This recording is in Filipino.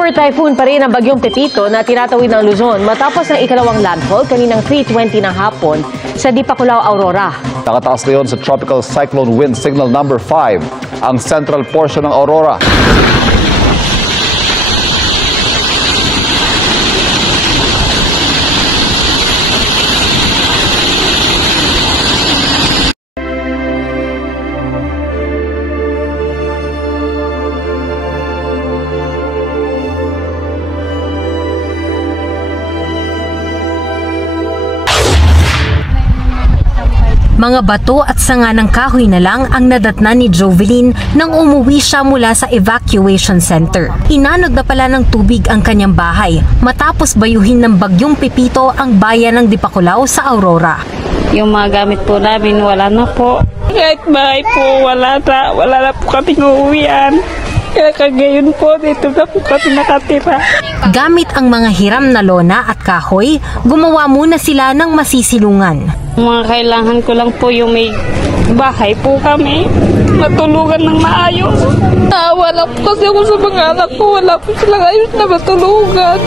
Super typhoon pa rin ang bagyong Pepito na tinatawid ng Luzon matapos ng ikalawang landfall kaninang 3:20 ng hapon sa Dipakulaw, Aurora. Nakataas na yun sa Tropical Cyclone Wind Signal number 5 ang central portion ng Aurora. Mga bato at sanga ng kahoy na lang ang nadatnan ni Jovelyn nang umuwi siya mula sa evacuation center. Inanod na pala ng tubig ang kanyang bahay matapos bayuhin ng bagyong Pepito ang bayan ng Dipakulaw sa Aurora. Yung mga gamit po namin wala na po. Kahit bahay po wala na po kami uuwian. Kaya kagayon po dito na po kami nakatira. Gamit ang mga hiram na lona at kahoy, gumawa muna sila ng masisilungan. Mga kailangan ko lang po yung may bahay po kami. Matulugan ng maayos. Wala po kasi ako sa mga anak ko. Wala po silang ayos na matulugan.